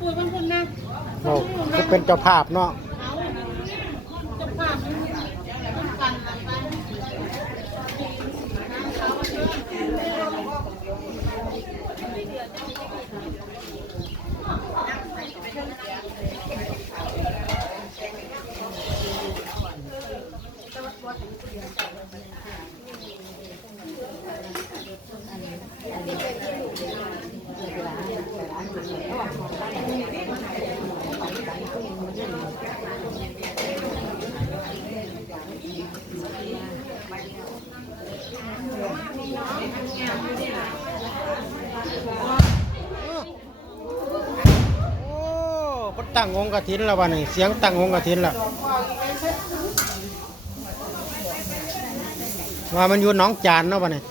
ปูบางคนนะโอ้ก็เป็นเจ้าภาพเนาะจะภาพต้องกันไป โอ้เพิ่นตั้งองค์กระถินแล้ววันนี้เสียงตั้งองค์กระถินล้วว่ามันอยู่หนองจานเนาะวันนี้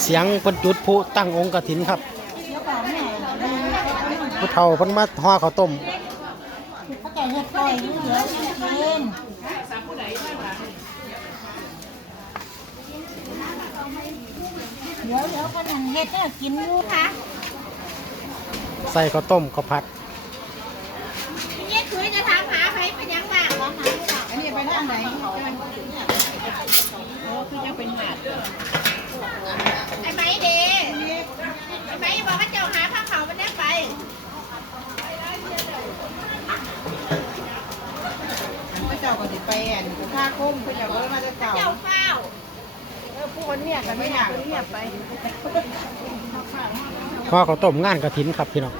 เสียงเพิ่นจุดพลุตั้งองค์กระถินครับผู้เฒ่าพิ่นมาห่อข้าวต้ม จะเฮ็ดก้อยอยเดี๋ยวกินเดี๋ยวเดี๋ยวคนนั้นเฮ็ดเนี่ยกินอยู่ค่ะใส่ข้าวต้มข้าวผัดทีนี้คือจะถามหาใครเป็นยังบ้างเหรอคะอันนี้ไปทางไหนโอ้คือยังเป็นหม้เดไอ้ไม้บอกว่าเจ้าหาผ้าขาวมันได้ไป พระเจ้าก็สิไปแอนผ้าคุ้มพระเจ้าก็มาจะเก่าเจ้าเฝ้าเออผู้คนเนี่ยกันไม่อยากเรียบไปห่อข้าวต้มงานกระถินครับพี่น้อง